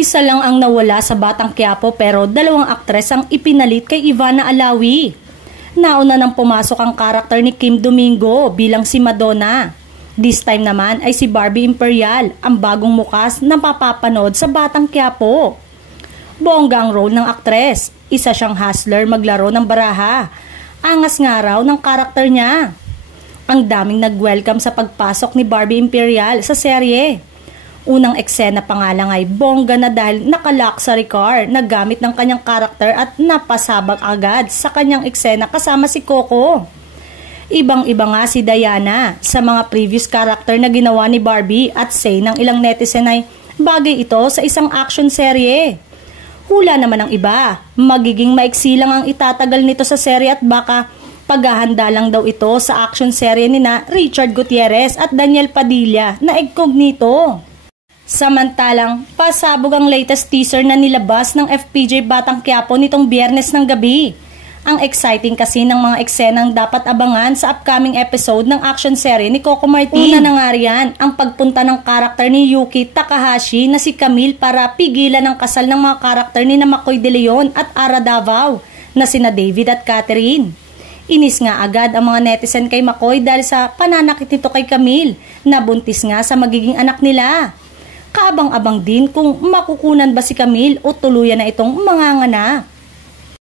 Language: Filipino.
Isa lang ang nawala sa Batang Quiapo pero 2 aktres ang ipinalit kay Ivana Alawi. Nauna nang pumasok ang karakter ni Kim Domingo bilang si Madonna. This time naman ay si Barbie Imperial, ang bagong mukas na mapapanood sa Batang Quiapo. Bongga ang role ng aktres. Isa siyang hustler maglaro ng baraha. Angas nga raw ng karakter niya. Ang daming nag-welcome sa pagpasok ni Barbie Imperial sa serye. Unang eksena pa nga lang ay bongga na dahil naka-luxury car na gamit ng kanyang karakter at napasabag agad sa kanyang eksena kasama si Coco. Ibang-iba nga si Diana sa mga previous character na ginawa ni Barbie at say ng ilang netizen ay bagay ito sa isang action serye. Hula naman ang iba, magiging maiksi lang ang itatagal nito sa serye at baka paghahanda lang daw ito sa action serye ni na Richard Gutierrez at Daniel Padilla na incognito. Samantalang, pasabog ang latest teaser na nilabas ng FPJ Batang Quiapo nitong Biyernes ng gabi. Ang exciting kasi ng mga eksenang dapat abangan sa upcoming episode ng action serye ni Coco Martin. Una na nga riyan, ang pagpunta ng karakter ni Yuki Takahashi na si Camille para pigilan ang kasal ng mga karakter ni Makoy De Leon at Ara Davao na sina David at Catherine. Inis nga agad ang mga netizen kay Makoy dahil sa pananakit nito kay Camille na buntis nga sa magiging anak nila. Kaabang-abang din kung makukunan ba si Camille o tuluyan na itong manganganak.